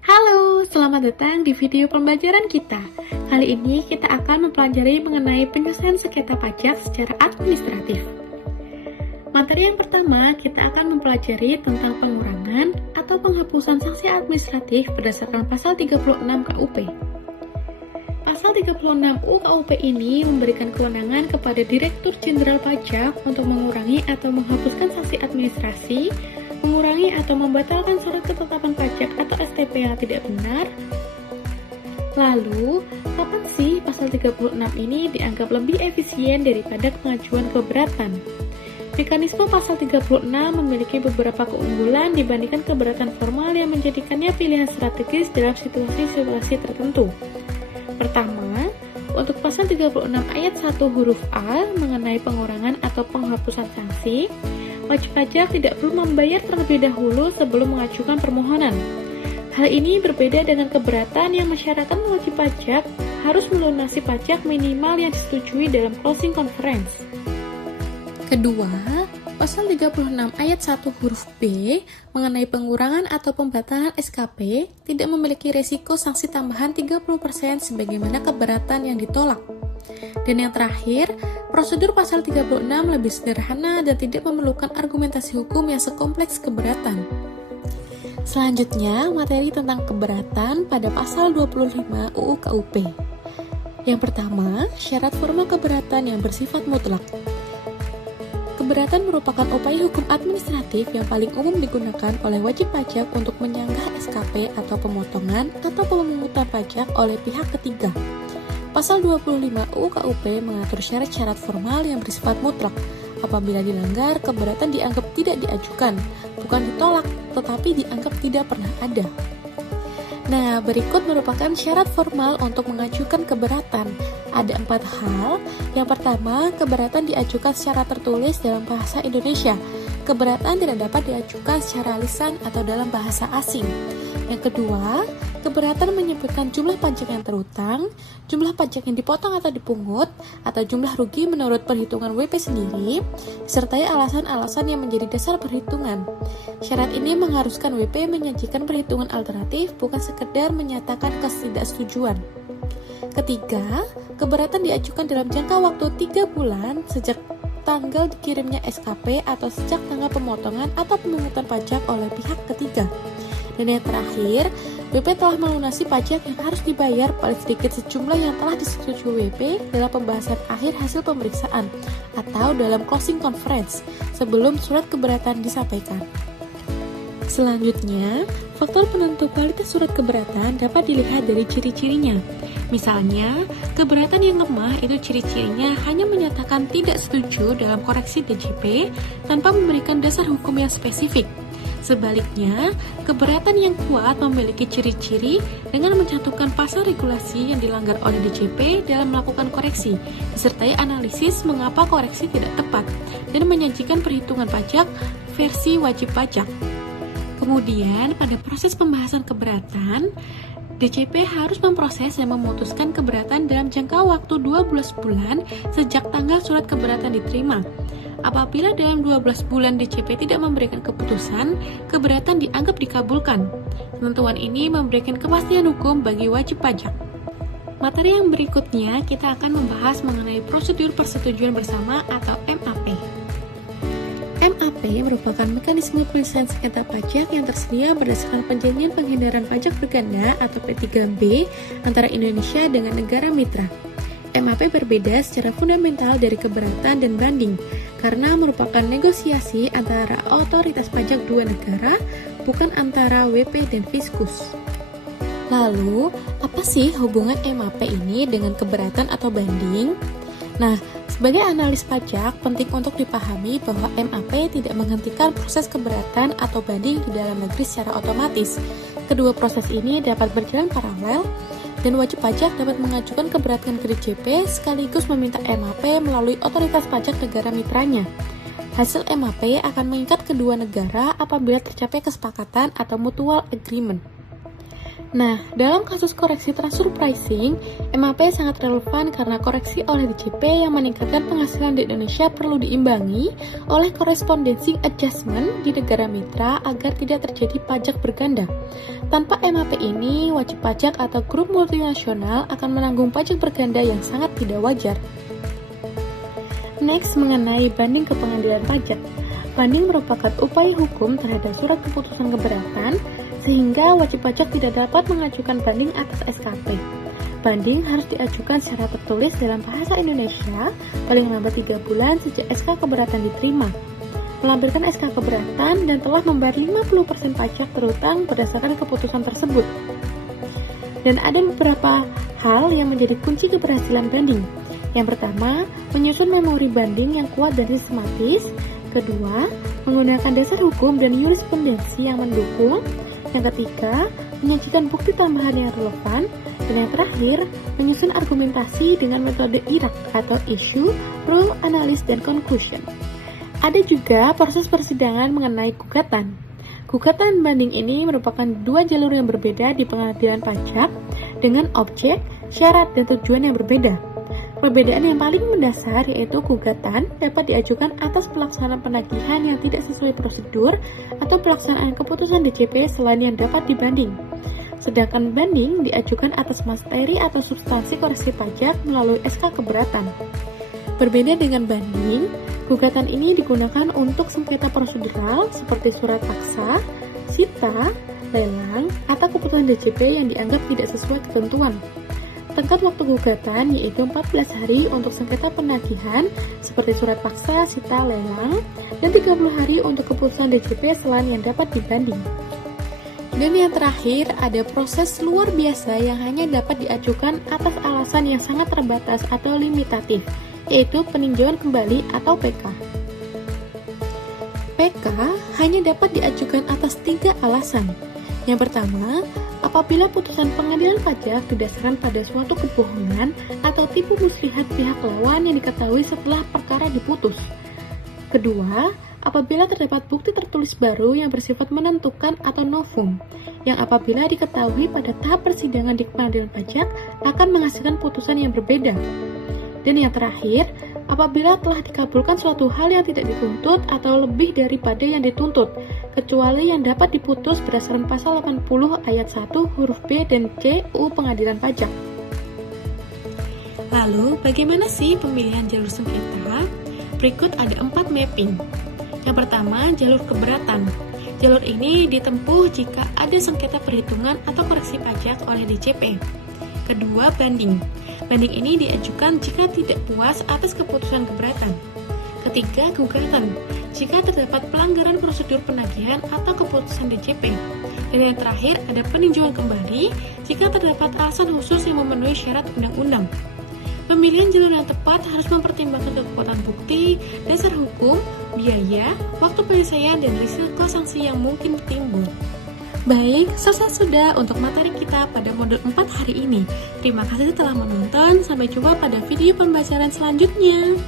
Halo, selamat datang di video pembelajaran kita. Kali ini kita akan mempelajari mengenai penyelesaian sengketa pajak secara administratif. Materi yang pertama, kita akan mempelajari tentang pengurangan atau penghapusan sanksi administratif berdasarkan pasal 36 KUP. Pasal 36 UKUP ini memberikan kewenangan kepada Direktur Jenderal Pajak untuk mengurangi atau menghapuskan sanksi administrasi, mengurangi atau membatalkan surat ketetapan pajak atau STP yang tidak benar. Lalu, kapan sih pasal 36 ini dianggap lebih efisien daripada pengajuan keberatan? Mekanisme pasal 36 memiliki beberapa keunggulan dibandingkan keberatan formal yang menjadikannya pilihan strategis dalam situasi-situasi tertentu. Pertama, untuk pasal 36 ayat 1 huruf A mengenai pengurangan atau penghapusan sanksi, wajib pajak tidak perlu membayar terlebih dahulu sebelum mengajukan permohonan. Hal ini berbeda dengan keberatan yang masyarakat wajib pajak harus melunasi pajak minimal yang disetujui dalam closing conference. Kedua, pasal 36 ayat 1 huruf B mengenai pengurangan atau pembatalan SKP tidak memiliki resiko sanksi tambahan 30% sebagaimana keberatan yang ditolak. Dan yang terakhir, prosedur pasal 36 lebih sederhana dan tidak memerlukan argumentasi hukum yang sekompleks keberatan. Selanjutnya, materi tentang keberatan pada pasal 25 UU KUP. Yang pertama, syarat formal keberatan yang bersifat mutlak. Keberatan merupakan upaya hukum administratif yang paling umum digunakan oleh wajib pajak untuk menyanggah SKP atau pemotongan atau pemungutan pajak oleh pihak ketiga. Pasal 25 UU KUP mengatur syarat-syarat formal yang bersifat mutlak. Apabila dilanggar, keberatan dianggap tidak diajukan, bukan ditolak, tetapi dianggap tidak pernah ada. Nah, berikut merupakan syarat formal untuk mengajukan keberatan. Ada 4 hal. Yang pertama, keberatan diajukan secara tertulis dalam bahasa Indonesia. Keberatan tidak dapat diajukan secara lisan atau dalam bahasa asing. Yang kedua, keberatan menyebutkan jumlah pajak yang terutang, jumlah pajak yang dipotong atau dipungut, atau jumlah rugi menurut perhitungan WP sendiri, disertai alasan-alasan yang menjadi dasar perhitungan. Syarat ini mengharuskan WP menyajikan perhitungan alternatif, bukan sekedar menyatakan ketidaksetujuan. Ketiga, keberatan diajukan dalam jangka waktu 3 bulan sejak tanggal dikirimnya SKP atau sejak tanggal pemotongan atau pemungutan pajak oleh pihak ketiga. Dan yang terakhir, WP telah melunasi pajak yang harus dibayar paling sedikit sejumlah yang telah disetujui WP dalam pembahasan akhir hasil pemeriksaan atau dalam closing conference sebelum surat keberatan disampaikan. Selanjutnya, faktor penentu kualitas surat keberatan dapat dilihat dari ciri-cirinya. Misalnya, keberatan yang lemah itu ciri-cirinya hanya menyatakan tidak setuju dalam koreksi DJP tanpa memberikan dasar hukum yang spesifik. Sebaliknya, keberatan yang kuat memiliki ciri-ciri dengan mencantumkan pasal regulasi yang dilanggar oleh DJP dalam melakukan koreksi, disertai analisis mengapa koreksi tidak tepat, dan menyajikan perhitungan pajak versi wajib pajak. Kemudian, pada proses pembahasan keberatan, DJP harus memproses dan memutuskan keberatan dalam jangka waktu 12 bulan sejak tanggal surat keberatan diterima. Apabila dalam 12 bulan DJP tidak memberikan keputusan, keberatan dianggap dikabulkan. Ketentuan ini memberikan kepastian hukum bagi wajib pajak. Materi yang berikutnya, kita akan membahas mengenai prosedur persetujuan bersama atau MAP. MAP merupakan mekanisme penyelesaian sengketa pajak yang tersedia berdasarkan perjanjian penghindaran pajak berganda atau P3B antara Indonesia dengan negara mitra. MAP berbeda secara fundamental dari keberatan dan banding karena merupakan negosiasi antara otoritas pajak dua negara, bukan antara WP dan Fiskus. Lalu, apa sih hubungan MAP ini dengan keberatan atau banding? Nah, sebagai analis pajak, penting untuk dipahami bahwa MAP tidak menghentikan proses keberatan atau banding di dalam negeri secara otomatis. Kedua proses ini dapat berjalan paralel, dan wajib pajak dapat mengajukan keberatan ke DJP sekaligus meminta MAP melalui otoritas pajak negara mitranya. Hasil MAP akan mengikat kedua negara apabila tercapai kesepakatan atau mutual agreement. Nah, dalam kasus koreksi transfer pricing, MAP sangat relevan karena koreksi oleh DJP yang meningkatkan penghasilan di Indonesia perlu diimbangi oleh corresponding adjustment di negara mitra agar tidak terjadi pajak berganda. Tanpa MAP ini, wajib pajak atau grup multinasional akan menanggung pajak berganda yang sangat tidak wajar. Next, mengenai banding ke pengadilan pajak. Banding merupakan upaya hukum terhadap surat keputusan keberatan sehingga wajib pajak tidak dapat mengajukan banding atas SKP. Banding harus diajukan secara tertulis dalam bahasa Indonesia paling lambat 3 bulan sejak SK keberatan diterima. Melampirkan SK keberatan dan telah membayar 50% pajak berutang berdasarkan keputusan tersebut. Dan ada beberapa hal yang menjadi kunci keberhasilan banding. Yang pertama, menyusun memori banding yang kuat dan sistematis. Kedua, menggunakan dasar hukum dan jurisprudensi yang mendukung. Yang ketiga, menyajikan bukti tambahan yang relevan. Dan yang terakhir, menyusun argumentasi dengan metode IRAC atau Issue, Rule, Analysis, dan Conclusion. Ada juga proses persidangan mengenai gugatan. Gugatan banding ini merupakan dua jalur yang berbeda di pengadilan pajak dengan objek, syarat, dan tujuan yang berbeda. Perbedaan yang paling mendasar yaitu gugatan dapat diajukan atas pelaksanaan penagihan yang tidak sesuai prosedur atau pelaksanaan keputusan DJP selain yang dapat dibanding. Sedangkan banding diajukan atas materi atau substansi koreksi pajak melalui SK keberatan. Berbeda dengan banding, gugatan ini digunakan untuk sengketa prosedural seperti surat paksa, sita, lelang, atau keputusan DJP yang dianggap tidak sesuai ketentuan. Tenggat waktu gugatan yaitu 14 hari untuk sengketa penagihan seperti surat paksa, sita, lelang, dan 30 hari untuk keputusan DJP selain yang dapat dibanding. Dan yang terakhir, ada proses luar biasa yang hanya dapat diajukan atas alasan yang sangat terbatas atau limitatif, yaitu peninjauan kembali atau PK. PK hanya dapat diajukan atas 3 alasan. Yang pertama, apabila putusan pengadilan pajak didasarkan pada suatu kebohongan atau tipu muslihat pihak lawan yang diketahui setelah perkara diputus. Kedua, apabila terdapat bukti tertulis baru yang bersifat menentukan atau novum, yang apabila diketahui pada tahap persidangan di pengadilan pajak akan menghasilkan putusan yang berbeda. Dan yang terakhir, apabila telah dikabulkan suatu hal yang tidak dituntut atau lebih daripada yang dituntut, kecuali yang dapat diputus berdasarkan pasal 80 ayat 1 huruf B dan C UU Pengadilan Pajak. Lalu, bagaimana sih pemilihan jalur sengketa? Berikut ada 4 mapping. Yang pertama, jalur keberatan. Jalur ini ditempuh jika ada sengketa perhitungan atau koreksi pajak oleh DJP. Kedua, banding. Banding ini diajukan jika tidak puas atas keputusan keberatan. Ketiga, gugatan. Jika terdapat pelanggaran prosedur penagihan atau keputusan DJP. Dan yang terakhir, ada peninjauan kembali jika terdapat alasan khusus yang memenuhi syarat undang-undang. Pemilihan jalur yang tepat harus mempertimbangkan kekuatan bukti, dasar hukum, biaya, waktu penyelesaian, dan risiko sanksi yang mungkin timbul. Baik, selesai sudah untuk materi kita pada modul 4 hari ini. Terima kasih telah menonton, sampai jumpa pada video pembelajaran selanjutnya.